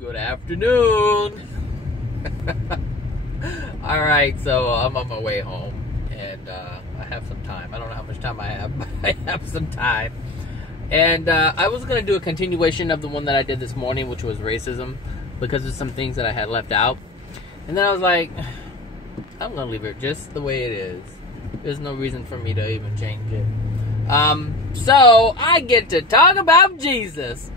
Good afternoon. All right, so I'm on my way home, and I have some time. I don't know how much time I have, but I have some time. And I was going to do a continuation of the one that I did this morning, which was racism, because of some things that I had left out. And then I was like, I'm going to leave it just the way it is. There's no reason for me to even change it. So I get to talk about Jesus.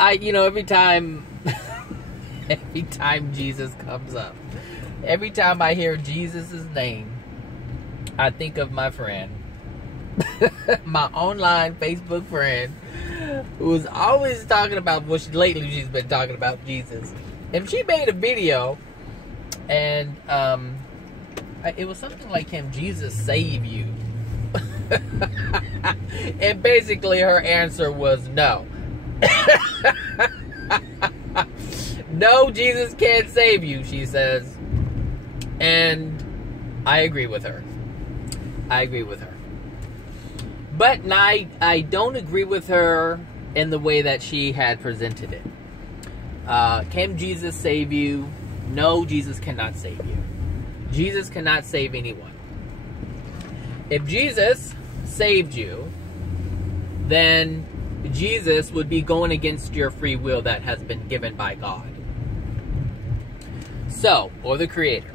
Every time Jesus comes up, every time I hear Jesus' name, I think of my friend, my online Facebook friend, who's always talking about, lately she's been talking about Jesus. And she made a video, and it was something like, "Can Jesus save you?" And basically her answer was no. No, Jesus can't save you, she says. And I agree with her. But I don't agree with her in the way that she had presented it. Can Jesus save you? No, Jesus cannot save you. Jesus cannot save anyone. If Jesus saved you, then Jesus would be going against your free will that has been given by God. So, or the Creator.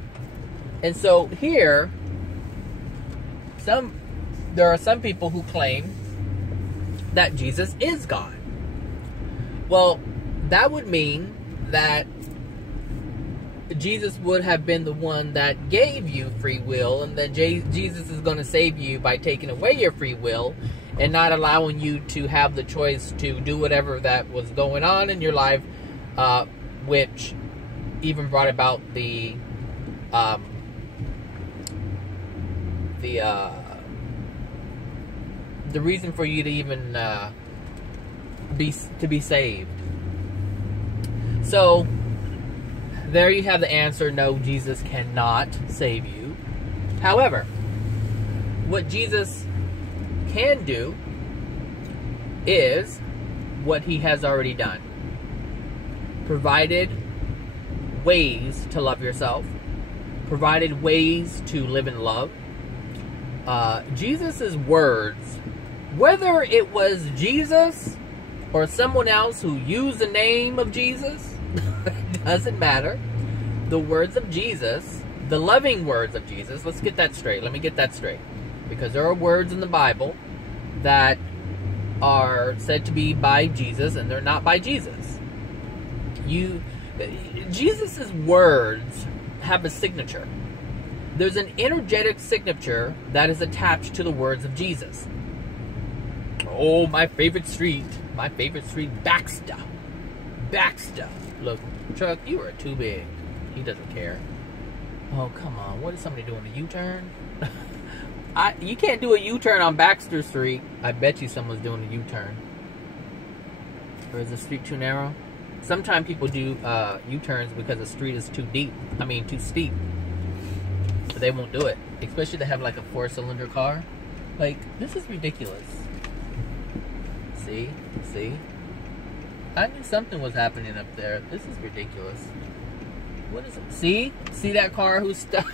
And so here, there are some people who claim that Jesus is God. Well, that would mean that Jesus would have been the one that gave you free will, and that Jesus is going to save you by taking away your free will and not allowing you to have the choice to do whatever that was going on in your life, which even brought about the reason for you to even be saved. So there you have the answer. No, Jesus cannot save you. However, what Jesus can do is what he has already done. Provided ways to love yourself. Provided ways to live in love. Jesus' words, whether it was Jesus or someone else who used the name of Jesus, doesn't matter. The words of Jesus, the loving words of Jesus, let's get that straight. Let me get that straight. Because there are words in the Bible that are said to be by Jesus, and they're not by Jesus. Jesus' words have a signature. There's an energetic signature that is attached to the words of Jesus. Oh, my favorite street, Baxter. Look, Chuck, you are too big. He doesn't care. Oh, come on. What is somebody doing? A U-turn? You can't do a U-turn on Baxter Street. I bet you someone's doing a U-turn. Or is the street too narrow? Sometimes people do U-turns because the street is too steep. But they won't do it. Especially if they have like a 4-cylinder car. Like, this is ridiculous. See? I knew something was happening up there. This is ridiculous. What is it? See that car who's stuck?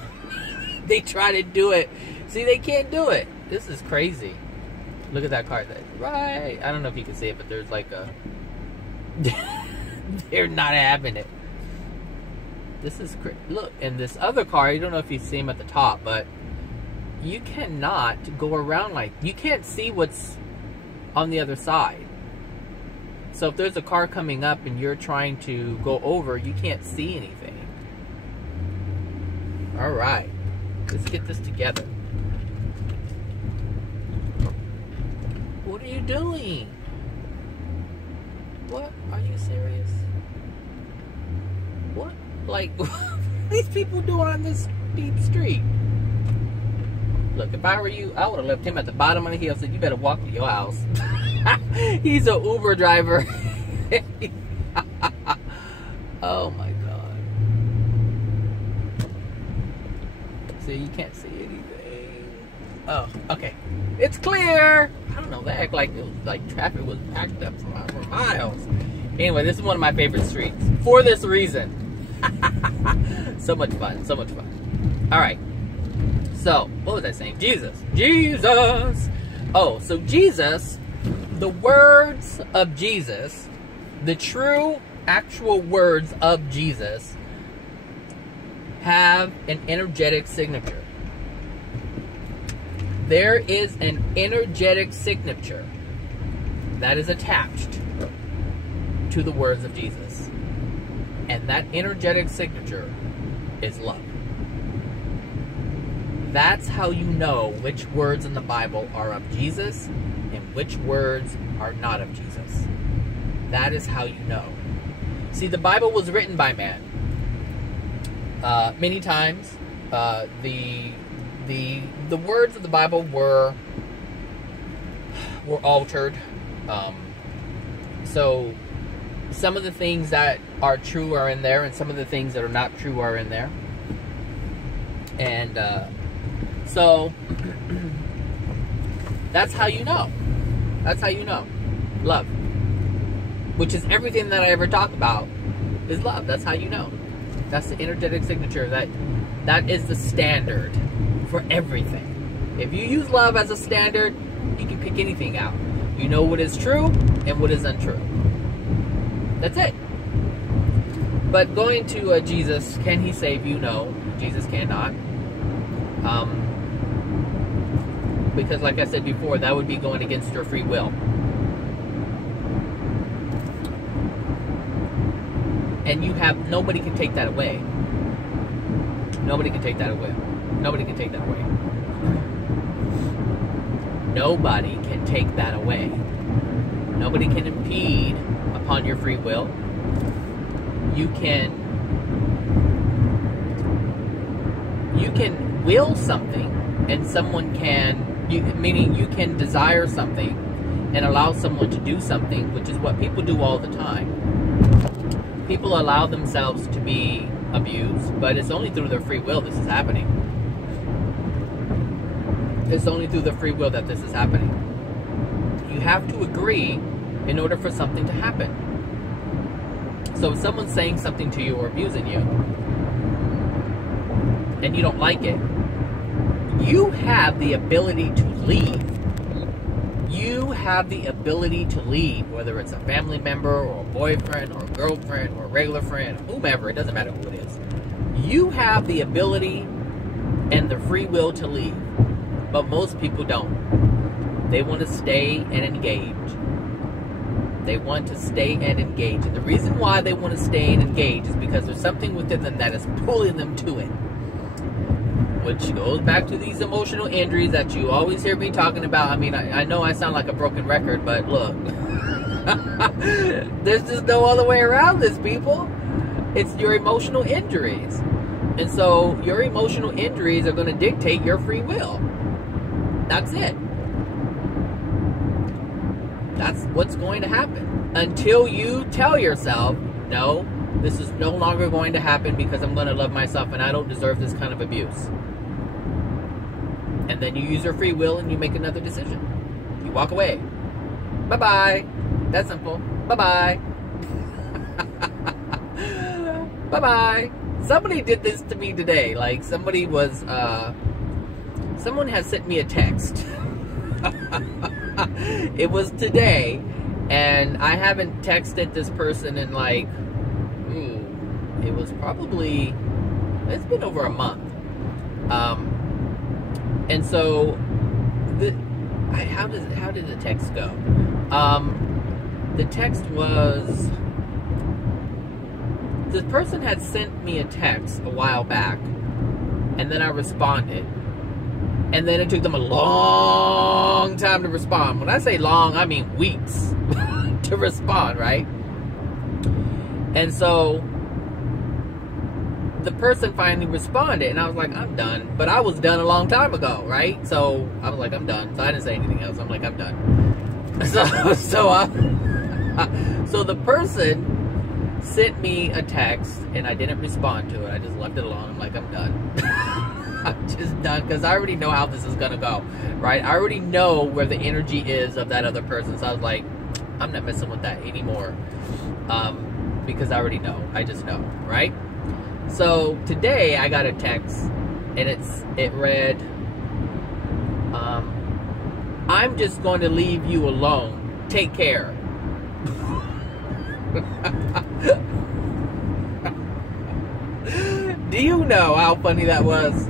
They try to do it. See, they can't do it. This is crazy. Look at that car. Right. I don't know if you can see it, but there's like a... They're not having it. This is crazy. Look, and this other car, you don't know if you see him at the top, but you cannot go around like... You can't see what's on the other side. So if there's a car coming up and you're trying to go over, you can't see anything. All right. Let's get this together. What are you doing? What? Are you serious? What? Like, what are these people doing on this deep street? Look, if I were you, I would have left him at the bottom of the hill and said, you better walk to your house. He's an Uber driver. Oh my God. See, you can't see anything. Oh, okay. It's clear. I don't know, they act like it was like traffic was packed up for miles. Anyway, this is one of my favorite streets for this reason. So much fun. So much fun. All right. So, what was I saying? Jesus. Oh, so Jesus, the words of Jesus, the true, actual words of Jesus have an energetic signature. There is an energetic signature that is attached to the words of Jesus. And that energetic signature is love. That's how you know which words in the Bible are of Jesus and which words are not of Jesus. That is how you know. See, the Bible was written by man. Many times, the words of the Bible were altered. So some of the things that are true are in there, and some of the things that are not true are in there. And so that's how you know. That's how you know. Love. Which is everything that I ever talk about is love. That's how you know. That's the energetic signature. That is the standard for everything. If you use love as a standard, you can pick anything out. You know what is true and what is untrue. That's it. But going to Jesus, can he save you? No, Jesus cannot. Because like I said before, that would be going against your free will. And nobody can take that away. Nobody can take that away. Nobody can take that away. Nobody can take that away. Nobody can impede upon your free will. You can will something, and someone can, meaning you can desire something and allow someone to do something, which is what people do all the time. People allow themselves to be abused, but it's only through their free will this is happening. It's only through the free will that this is happening. You have to agree in order for something to happen. So if someone's saying something to you or abusing you, and you don't like it, you have the ability to leave. You have the ability to leave, whether it's a family member or a boyfriend or a girlfriend or a regular friend, or whomever, it doesn't matter who it is. You have the ability and the free will to leave, but most people don't. They want to stay and engage. They want to stay and engage. And the reason why they want to stay and engage is because there's something within them that is pulling them to it. Which goes back to these emotional injuries that you always hear me talking about. I mean, I know I sound like a broken record, but look. There's just no other way around this, people. It's your emotional injuries. And so your emotional injuries are going to dictate your free will. That's it. That's what's going to happen. Until you tell yourself, no, this is no longer going to happen because I'm going to love myself and I don't deserve this kind of abuse. And then you use your free will and you make another decision. You walk away. Bye-bye. That's simple. Bye-bye. Bye-bye. Somebody did this to me today. Like, somebody was, someone has sent me a text. It was today, and I haven't texted this person in like, it was probably, it's been over a month. And so, how did the text go? The text was, the person had sent me a text a while back, and then I responded. And then it took them a long time to respond. When I say long, I mean weeks to respond, right? And so the person finally responded, and I was like, I'm done. But I was done a long time ago, right? So I was like, I'm done. So I didn't say anything else. I'm like, I'm done. So the person sent me a text, and I didn't respond to it. I just left it alone. I'm like, I'm done. I'm just done, because I already know how this is going to go, right? I already know where the energy is of that other person. So I was like, I'm not messing with that anymore. Because I already know. I just know, right? So today I got a text, and it read, I'm just going to leave you alone. Take care. Do you know how funny that was?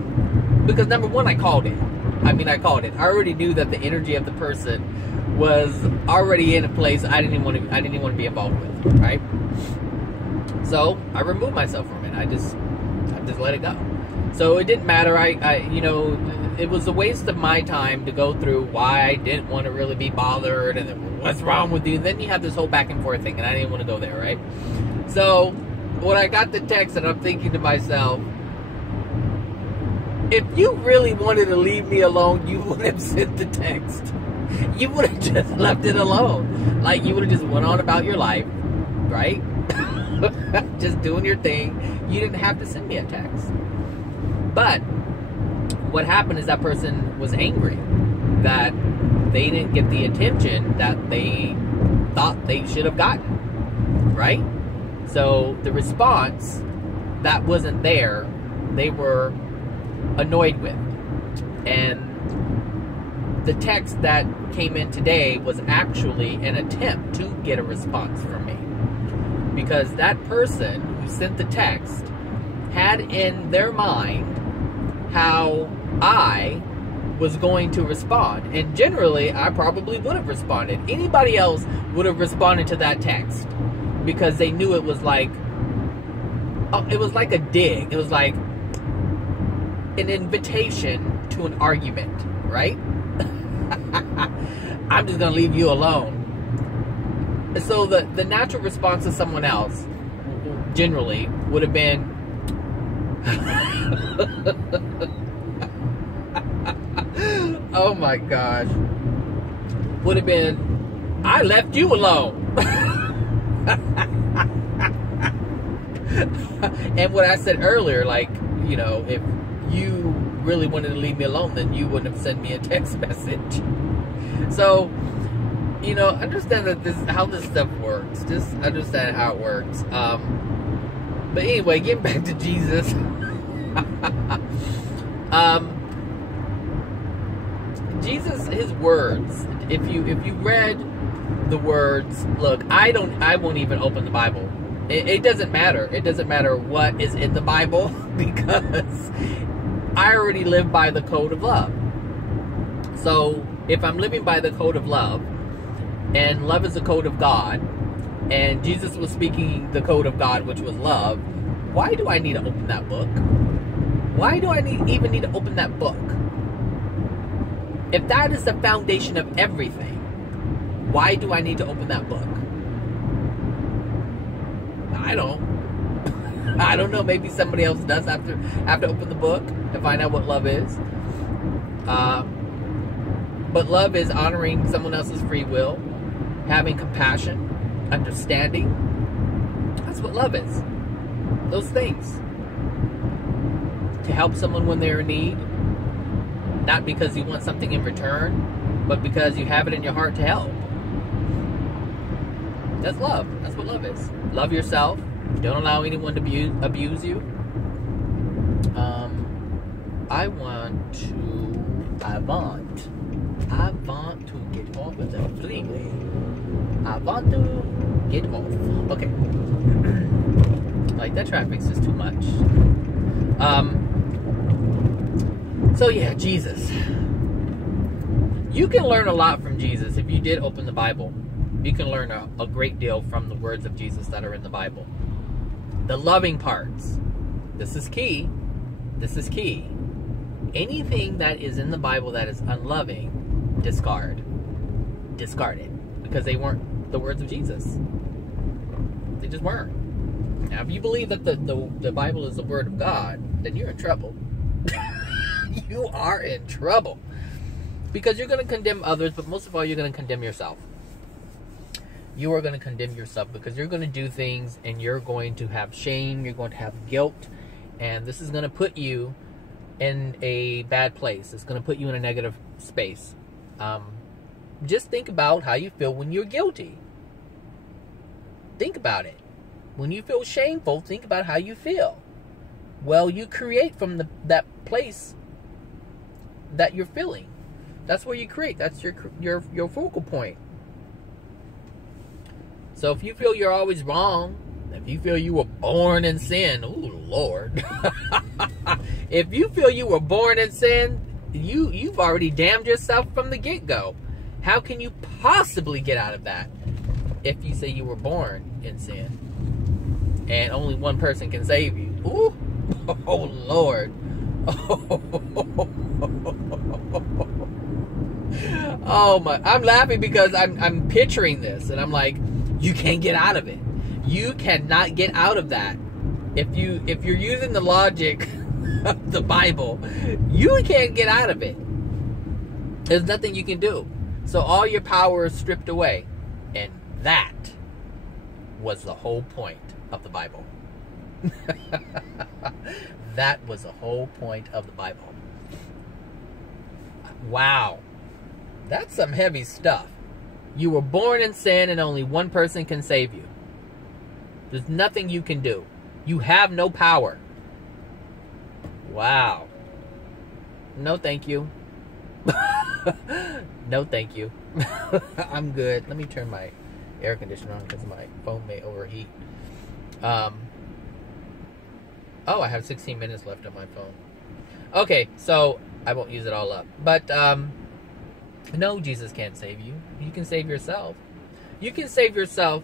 Because number one, I called it. I I already knew that the energy of the person was already in a place I didn't even want to be involved with, right? So I removed myself from it. I just let it go. So it didn't matter. It was a waste of my time to go through why I didn't want to really be bothered, and then what's wrong with you. Then you have this whole back and forth thing, and I didn't want to go there, right? So when I got the text, and I'm thinking to myself, if you really wanted to leave me alone, you would have sent the text. You would have just left it alone. Like, you would have just went on about your life, right? Just doing your thing. You didn't have to send me a text. But what happened is that person was angry that they didn't get the attention that they thought they should have gotten, right? So the response that wasn't there, they were annoyed with. And the text that came in today was actually an attempt to get a response from me, because that person who sent the text had in their mind how I was going to respond. And generally, I probably would have responded. Anybody else would have responded to that text, because they knew it was like a dig. It was like an invitation to an argument, right? I'm just going to leave you alone. So the natural response of someone else generally would have been, oh my gosh, would have been, I left you alone. And what I said earlier, like, if you really wanted to leave me alone, then you wouldn't have sent me a text message. So, understand that how this stuff works. Just understand how it works. But anyway, getting back to Jesus. Jesus, his words. If you read the words, look, I won't even open the Bible. It doesn't matter. It doesn't matter what is in the Bible, because I already live by the code of love. So if I'm living by the code of love, and love is the code of God, and Jesus was speaking the code of God, which was love, why do I need to open that book? Why do I even need to open that book? If that is the foundation of everything, why do I need to open that book? I don't know. Maybe somebody else does have to open the book to find out what love is. But love is honoring someone else's free will, having compassion, understanding. That's what love is. Those things. To help someone when they're in need, not because you want something in return, but because you have it in your heart to help. That's love. That's what love is. Love yourself. Don't allow anyone to abuse you. I want to get off with the freeway. I want to get off. Okay. Like, that traffic's just too much. So yeah, Jesus. You can learn a lot from Jesus if you did open the Bible. You can learn a great deal from the words of Jesus that are in the Bible. The loving parts. This is key. This is key. Anything that is in the Bible that is unloving, discard. Discard it. Because they weren't the words of Jesus. They just weren't. Now, if you believe that the Bible is the Word of God, then you're in trouble. You are in trouble. Because you're going to condemn others, but most of all, you're going to condemn yourself. You are going to condemn yourself because you're going to do things and you're going to have shame, you're going to have guilt, and this is going to put you in a bad place. It's going to put you in a negative space. Just think about how you feel when you're guilty. Think about it. When you feel shameful, think about how you feel. Well, you create from that place that you're feeling. That's where you create. That's your focal point. So if you feel you're always wrong, if you feel you were born in sin, ooh, Lord. If you feel you were born in sin, you've already damned yourself from the get-go. How can you possibly get out of that if you say you were born in sin and only one person can save you? Ooh, oh, Lord. Oh my, I'm laughing because I'm picturing this and I'm like, you can't get out of it. You cannot get out of that. If you're using the logic of the Bible, you can't get out of it. There's nothing you can do. So all your power is stripped away. And that was the whole point of the Bible. That was the whole point of the Bible. Wow. That's some heavy stuff. You were born in sin and only one person can save you. There's nothing you can do. You have no power. Wow. No, thank you. No, thank you. I'm good. Let me turn my air conditioner on because my phone may overheat. Oh, I have 16 minutes left on my phone. Okay, so I won't use it all up. But, no, Jesus can't save you. You can save yourself. You can save yourself.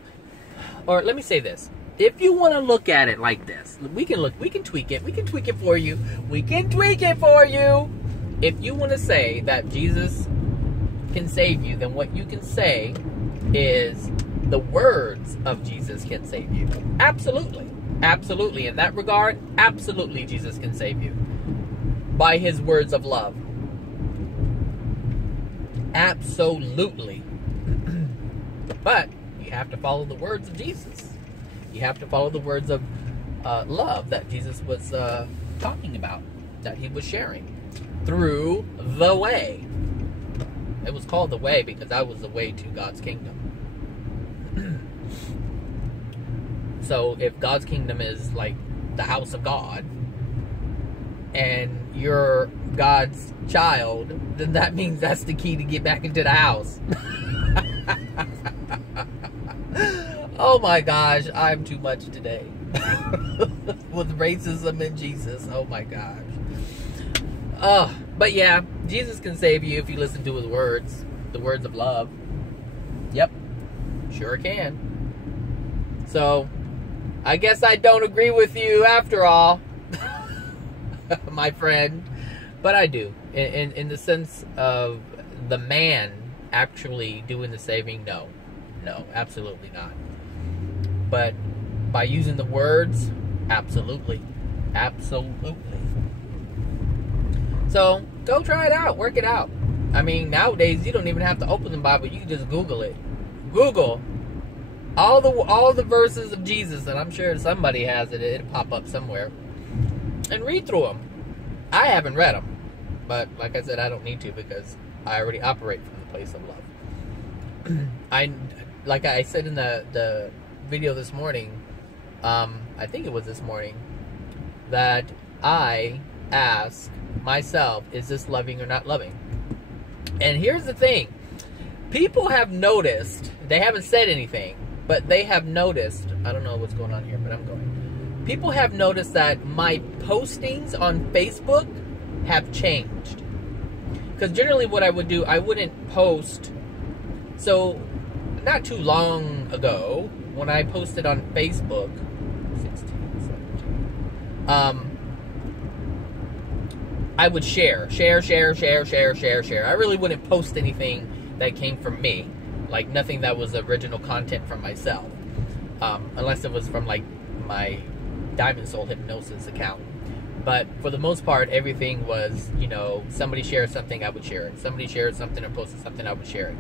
Or let me say this. If you want to look at it like this, we can tweak it. We can tweak it for you. We can tweak it for you. If you want to say that Jesus can save you, then what you can say is the words of Jesus can save you. Absolutely. Absolutely. In that regard, absolutely Jesus can save you. By his words of love. Absolutely. But you have to follow the words of Jesus. You have to follow the words of love that Jesus was talking about, that he was sharing through the way. It was called the way because that was the way to God's kingdom. So if God's kingdom is like the house of God and you're God's child, then that means that's the key to get back into the house. Oh my gosh, I'm too much today. With racism and Jesus. Oh my gosh. But yeah, Jesus can save you if you listen to his words. The words of love. Yep. Sure can. So, I guess I don't agree with you after all. My friend. But I do. In the sense of the man actually doing the saving, no. No, absolutely not. But by using the words, absolutely. Absolutely. So, go try it out. Work it out. I mean, nowadays, you don't even have to open the Bible. You can just Google it. Google all the verses of Jesus, and I'm sure somebody has it. It'll pop up somewhere. And read through them. I haven't read them. But, like I said, I don't need to because I already operate from the place of love. Like I said in the video this morning, I think it was this morning, that I ask myself, is this loving or not loving? And here's the thing. People have noticed, they haven't said anything, but they have noticed, I don't know what's going on here, but I'm going. People have noticed that my postings on Facebook have changed. Because generally what I would do, I wouldn't post. So, not too long ago, when I posted on Facebook, 16, 17, I would share. I really wouldn't post anything that came from me. Like, nothing that was original content from myself. Unless it was from, like, my Diamond Soul Hypnosis account. But for the most part, everything was, you know, somebody shared something, I would share it. Somebody shared something or posted something, I would share it.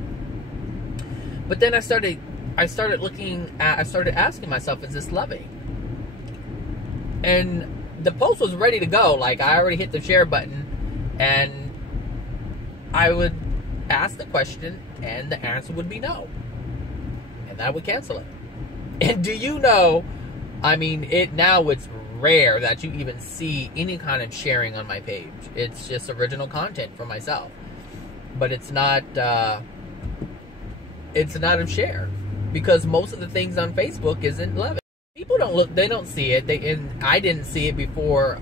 But then I started asking myself, is this loving? And the post was ready to go. Like, I already hit the share button, and I would ask the question, and the answer would be no. And I would cancel it. And do you know, I mean, it's rare that you even see any kind of sharing on my page. It's just original content for myself. But it's not a share. Because most of the things on Facebook isn't loving. People don't look, they don't see it. And I didn't see it before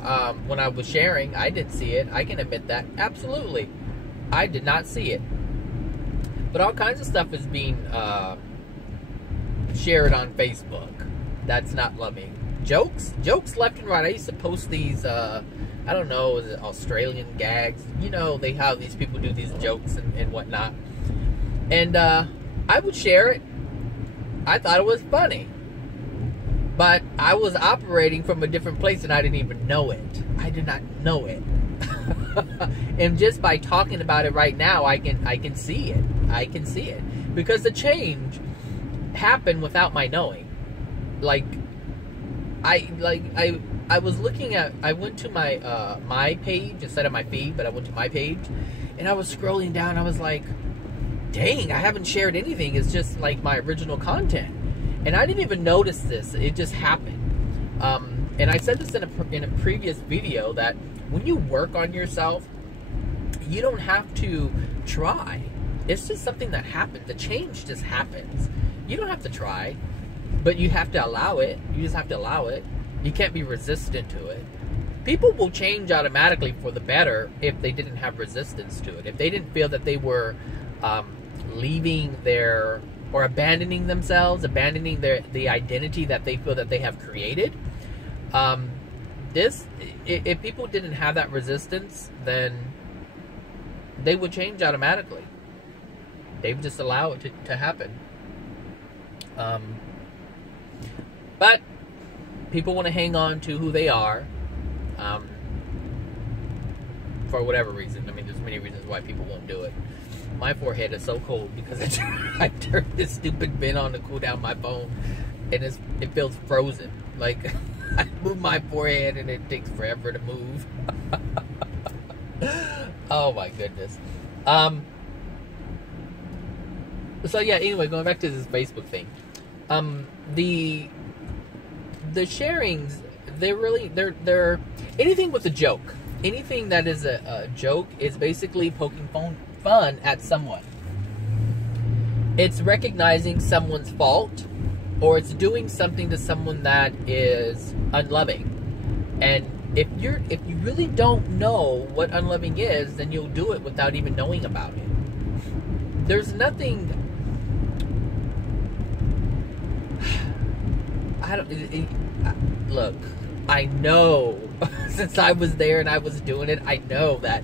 when I was sharing. I didn't see it. I can admit that. Absolutely. I did not see it. But all kinds of stuff is being shared on Facebook. That's not loving. Jokes left and right. I used to post these, I don't know, is it Australian gags? You know, how these people do these jokes and whatnot. And I would share it. I thought it was funny. But I was operating from a different place and I didn't even know it. I did not know it. And just by talking about it right now, I can see it. I can see it. Because the change happened without my knowing. I was looking at, I went to my page instead of my feed, but I went to my page and I was scrolling down. I was like, dang, I haven't shared anything. It's just like my original content. And I didn't even notice this. It just happened. And I said this in a previous video that when you work on yourself, you don't have to try. It's just something that happens. The change just happens. You don't have to try, but you have to allow it. You just have to allow it. You can't be resistant to it. People will change automatically for the better if they didn't have resistance to it. If they didn't feel that they were leaving their, or abandoning themselves, abandoning the identity that they feel that they have created. If people didn't have that resistance, then they would change automatically. They would just allow it to happen. But people want to hang on to who they are, for whatever reason. I mean, there's many reasons why people won't do it. My forehead is so cold because I turned this stupid bin on to cool down my phone, and it feels frozen. Like, I move my forehead and it takes forever to move. Oh my goodness. So yeah, anyway, going back to this Facebook thing. The sharings, they're anything with a joke. Anything that is a joke is basically poking fun at someone. It's recognizing someone's fault, or it's doing something to someone that is unloving. And if you really don't know what unloving is, then you'll do it without even knowing about it. There's nothing. Look, I know since I was there and I was doing it, I know that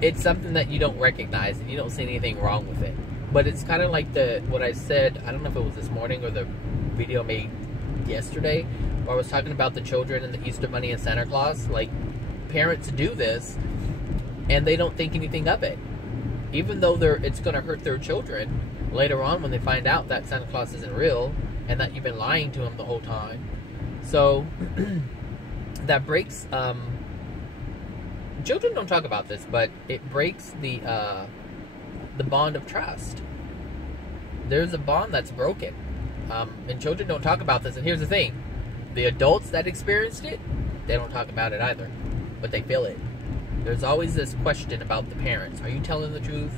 it's something that you don't recognize and you don't see anything wrong with it. But it's kind of like what I said, I don't know if it was this morning or the video made yesterday, where I was talking about the children and the Easter Bunny and Santa Claus. Like, parents do this and they don't think anything of it. Even though it's going to hurt their children later on when they find out that Santa Claus isn't real and that you've been lying to them the whole time. So that breaks, children don't talk about this, but it breaks the bond of trust. There's a bond that's broken. And children don't talk about this. And here's the thing. The adults that experienced it, they don't talk about it either. But they feel it. There's always this question about the parents. Are you telling the truth?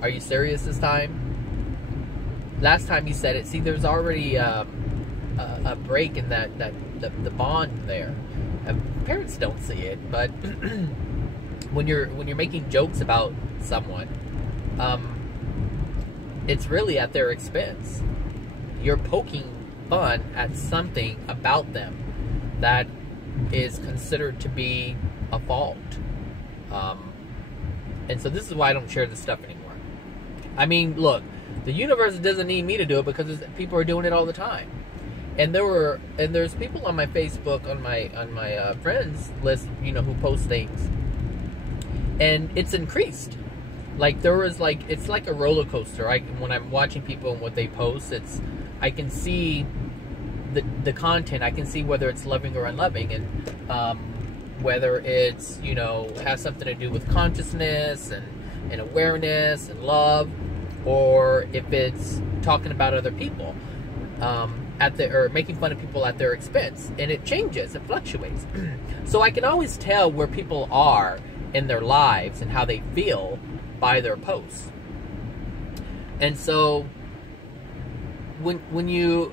Are you serious this time? Last time you said it, see, there's already a break in the bond there. Parents don't see it, but when you're making jokes about someone, it's really at their expense. You're poking fun at something about them that is considered to be a fault. And so this is why I don't share this stuff anymore. I mean, look, the universe doesn't need me to do it because people are doing it all the time. And there's people on my Facebook, on my friends list, you know, who post things, and it's increased. Like, it's like a roller coaster. When I'm watching people and what they post, I can see the content. I can see whether it's loving or unloving, and whether it's, you know, has something to do with consciousness and awareness and love, or if it's talking about other people. or making fun of people at their expense, and it changes, it fluctuates. So I can always tell where people are in their lives and how they feel by their posts. And so when you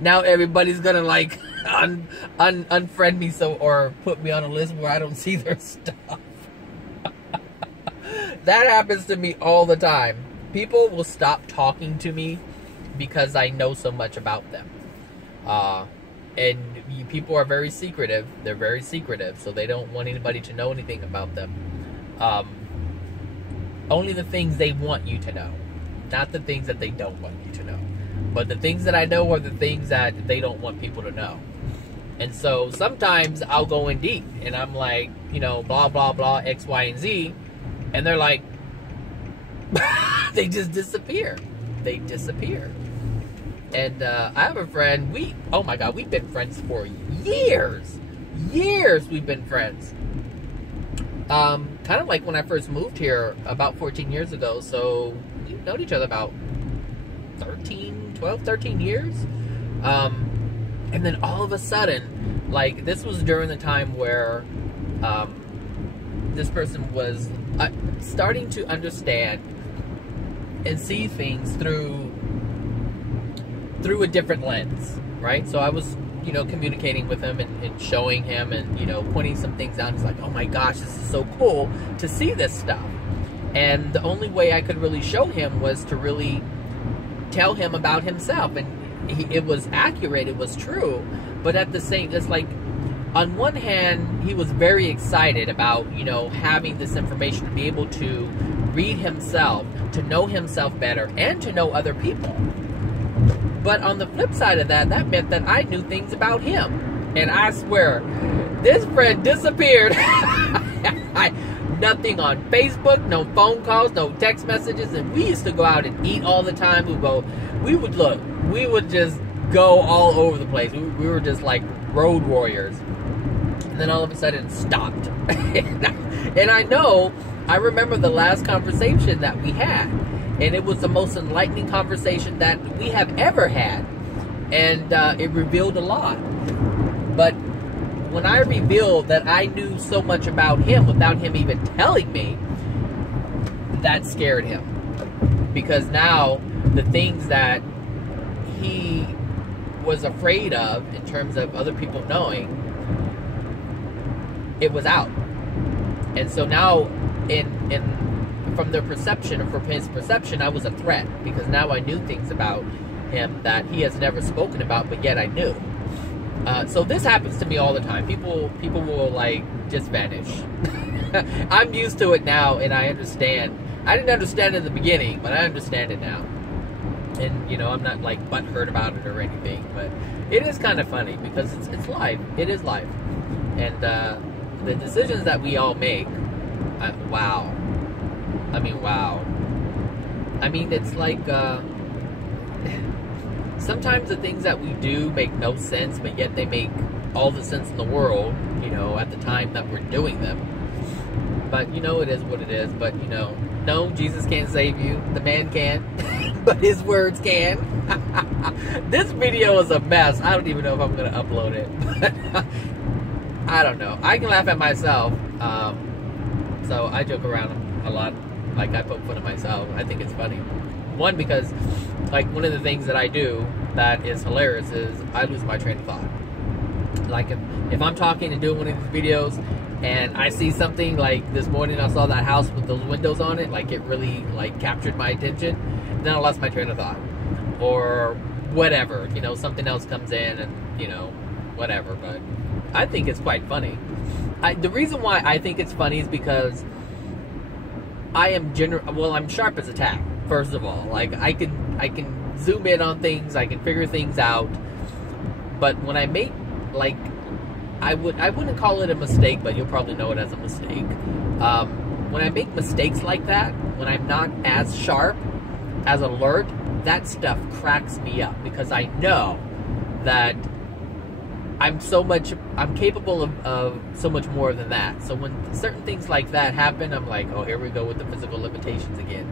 now everybody's gonna like unfriend me, or put me on a list where I don't see their stuff. That happens to me all the time. People will stop talking to me because I know so much about them. And people are very secretive. They're very secretive, so they don't want anybody to know anything about them. Only the things they want you to know, not the things that they don't want you to know. But the things that I know are the things that they don't want people to know. And so sometimes I'll go in deep, and I'm like, blah, blah, blah, X, Y, and Z. And they're like, they just disappear. They disappear. And I have a friend, oh my God, we've been friends for years. Years we've been friends. Kind of like when I first moved here about 14 years ago. So we've known each other about 12, 13 years. And then all of a sudden, like, this was during the time where this person was starting to understand and see things through a different lens, right? So I was, communicating with him and showing him and, pointing some things out. He's like, oh my gosh, this is so cool to see this stuff. And the only way I could really show him was to really tell him about himself. And it was accurate, it was true. But at the same, it's like, on one hand, he was very excited about, having this information to be able to read himself, to know himself better, and to know other people. But on the flip side of that, that meant that I knew things about him. And I swear, this friend disappeared. Nothing on Facebook, no phone calls, no text messages. And we used to go out and eat all the time. We would just go all over the place. We were just like road warriors. And then all of a sudden it stopped. And I remember the last conversation that we had. And it was the most enlightening conversation that we have ever had. And it revealed a lot. But when I revealed that I knew so much about him without him even telling me, that scared him. Because now the things that he was afraid of in terms of other people knowing, it was out. And so now from their perception, or from his perception, I was a threat, because now I knew things about him that he has never spoken about, but yet I knew. So this happens to me all the time. People will like just vanish. I'm used to it now, and I understand. I didn't understand it in the beginning, but I understand it now. And I'm not like butthurt about it or anything, but it is kind of funny because it's life. It is life, and the decisions that we all make. Wow. I mean, it's like, sometimes the things that we do make no sense, but yet they make all the sense in the world, at the time that we're doing them. But, it is what it is. But, no, Jesus can't save you. The man can. But his words can. This video is a mess. I don't even know if I'm going to upload it. But I don't know. I can laugh at myself. So I joke around a lot. Like, I poke fun at myself. I think it's funny. One, because, like, one of the things that I do that is hilarious is I lose my train of thought. Like, if I'm talking and doing one of these videos and I see something, like this morning I saw that house with those windows on it, like, it really, like, captured my attention, then I lost my train of thought. Or whatever, something else comes in and, whatever. But I think it's quite funny. The reason why I think it's funny is because I'm sharp as a tack, first of all. Like, I can zoom in on things, I can figure things out. But when I make, like, I wouldn't call it a mistake, but you'll probably know it as a mistake. When I make mistakes like that, when I'm not as sharp, as alert, that stuff cracks me up, because I know that I'm capable of so much more than that. So when certain things like that happen, I'm like, oh, here we go with the physical limitations again.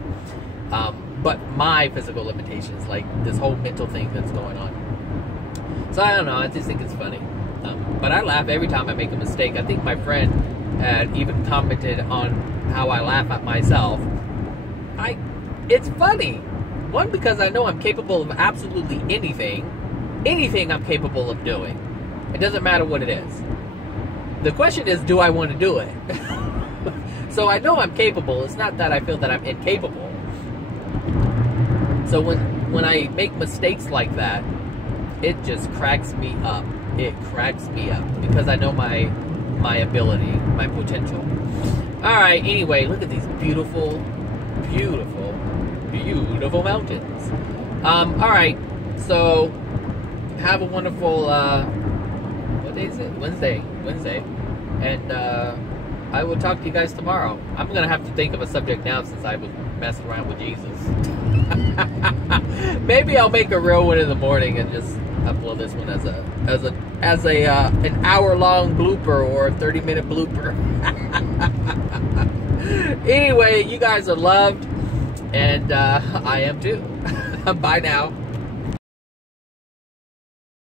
but my physical limitations, like this whole mental thing that's going on. So I don't know. I just think it's funny. But I laugh every time I make a mistake. I think my friend had even commented on how I laugh at myself. It's funny. One, because I know I'm capable of absolutely anything. Anything I'm capable of doing. It doesn't matter what it is. The question is, do I want to do it? So I know I'm capable. It's not that I feel that I'm incapable. So when I make mistakes like that, it just cracks me up. It cracks me up because I know my ability, my potential. All right. Anyway, look at these beautiful, beautiful, beautiful mountains. All right. So have a wonderful. What day is it? Wednesday. And I will talk to you guys tomorrow. I'm gonna have to think of a subject now since I was messing around with Jesus. Maybe I'll make a real one in the morning and just upload this one as an hour-long blooper or a 30-minute blooper. Anyway, you guys are loved, and I am too. Bye now.